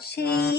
心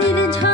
你的。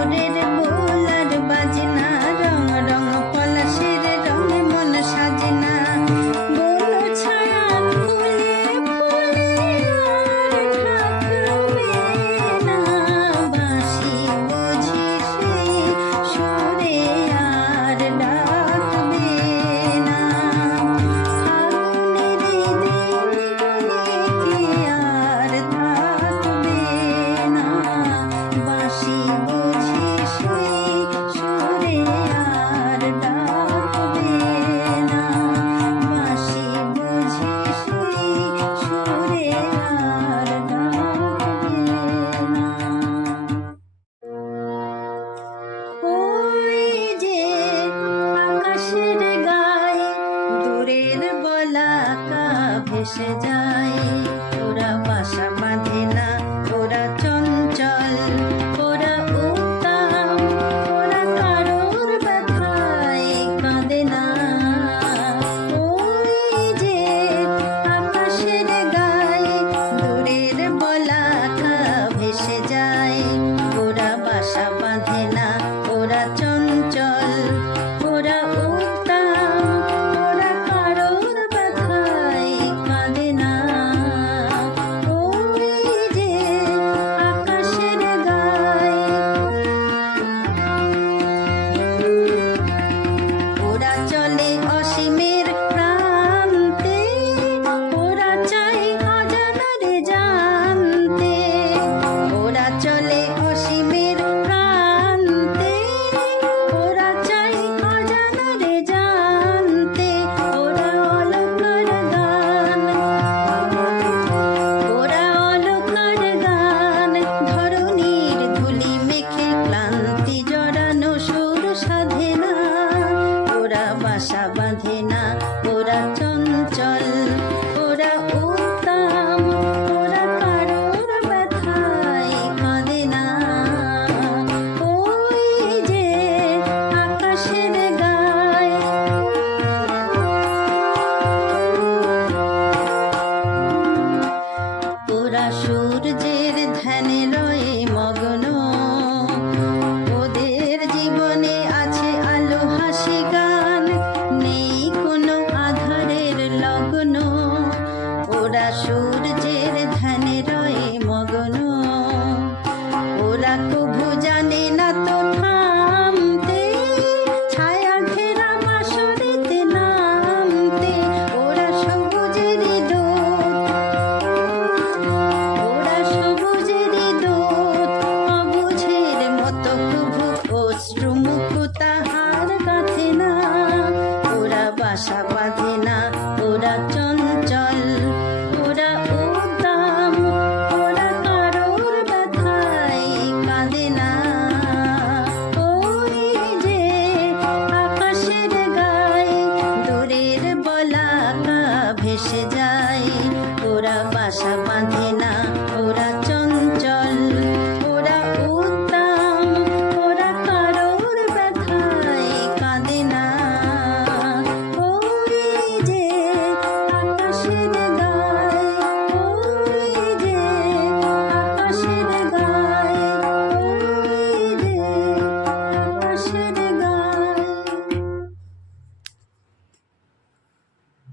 ভোরের সেটা